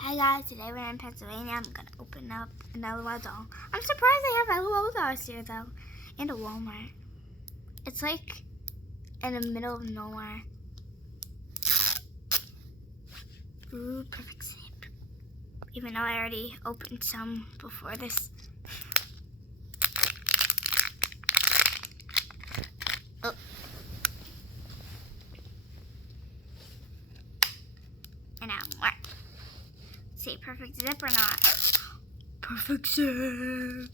Hi guys, today we're in Pennsylvania. I'm gonna open up an LOL doll. I'm surprised they have LOL dolls here though. And a Walmart. It's like in the middle of nowhere. Ooh, perfect shape. Even though I already opened some before this. Oh. And now more. See, perfect zip or not? Perfect zip.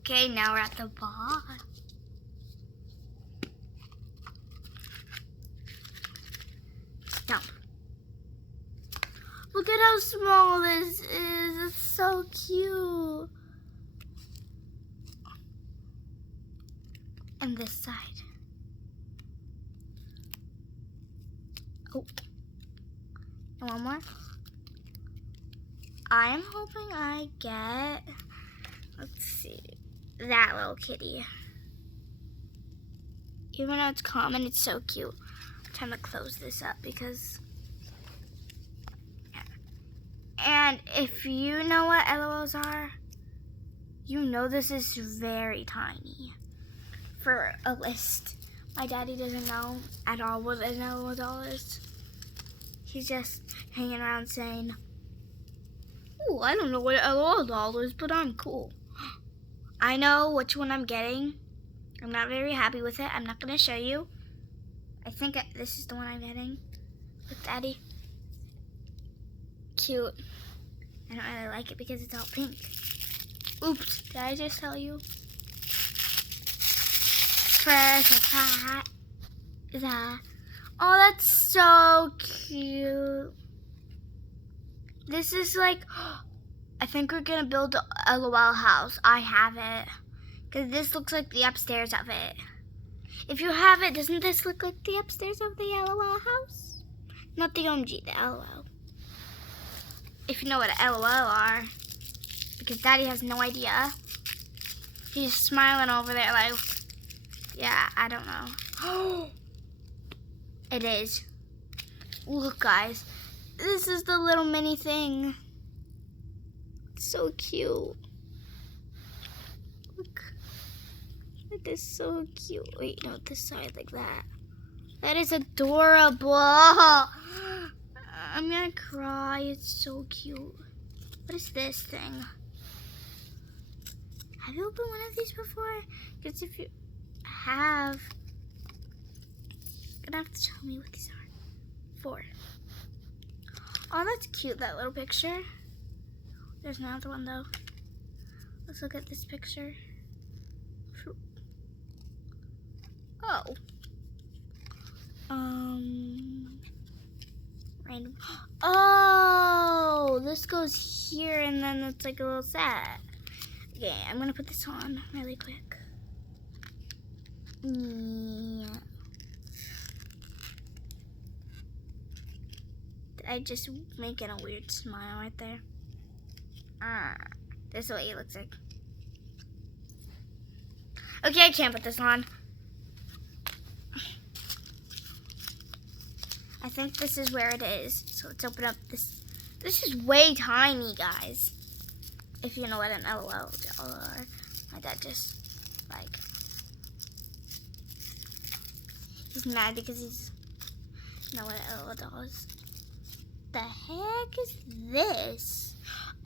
Okay, now we're at the ball. Jump. Look at how small this is. It's so cute. And this side. Oh. And one more. I'm hoping I get, let's see, that little kitty. Even though it's common, it's so cute. Time to close this up because, and if you know what LOLs are, you know this is very tiny for a list. My daddy doesn't know at all what an LOL doll is. He's just hanging around saying, "Oh, I don't know what an LOL doll is, but I'm cool." I know which one I'm getting. I'm not very happy with it. I'm not going to show you. I think this is the one I'm getting with Daddy. Cute. I don't really like it because it's all pink. Oops, did I just tell you? Treasure pot. Oh, that's so cute. This is like, I think we're gonna build a LOL house. I have it. Because this looks like the upstairs of it. If you have it, doesn't this look like the upstairs of the LOL house? Not the OMG, the LOL. If you know what an LOL are. Because Daddy has no idea. He's smiling over there like, yeah, I don't know. It is. Look, guys. This is the little mini thing. It's so cute. Look. It is so cute. Wait, no, this side like that. That is adorable. I'm gonna cry. It's so cute. What is this thing? Have you opened one of these before? Because if you have, you're gonna have to tell me what these are. 4. Oh, that's cute, that little picture. There's another one though. Let's look at this picture. Oh. Random. Oh, this goes here and then it's like a little set. Okay, I'm gonna put this on really quick. Yeah. I just making a weird smile right there. This is what it looks like. Okay, I can't put this on. I think this is where it is. So let's open up this. This is way tiny, guys. If you know what an LOL doll are. My dad just, like, he's mad because he's know what an LOL doll is. The heck is this?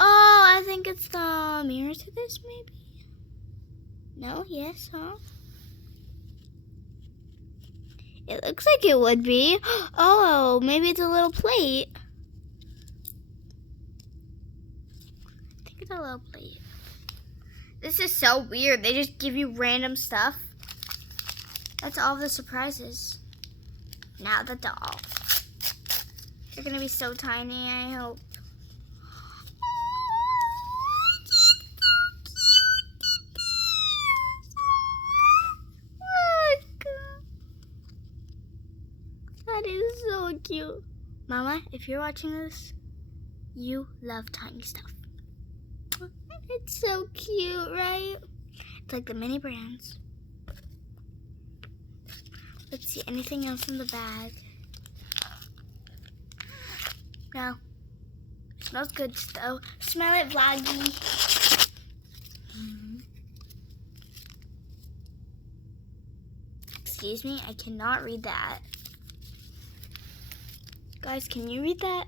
Oh, I think it's the mirror to this, maybe? No? Yes? Huh? It looks like it would be. Oh, maybe it's a little plate. I think it's a little plate. This is so weird. They just give you random stuff. That's all the surprises. Now the doll. They're gonna be so tiny, I hope. That is so cute. Mama, if you're watching this, you love tiny stuff. It's so cute, right? It's like the mini brands. Let's see, anything else in the bag? No. It smells good though. Smell it, Vloggy. Excuse me, I cannot read that. Guys, can you read that?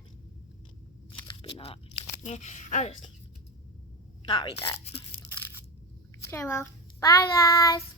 Probably not. Yeah, I'll just not read that. Okay, well, bye guys.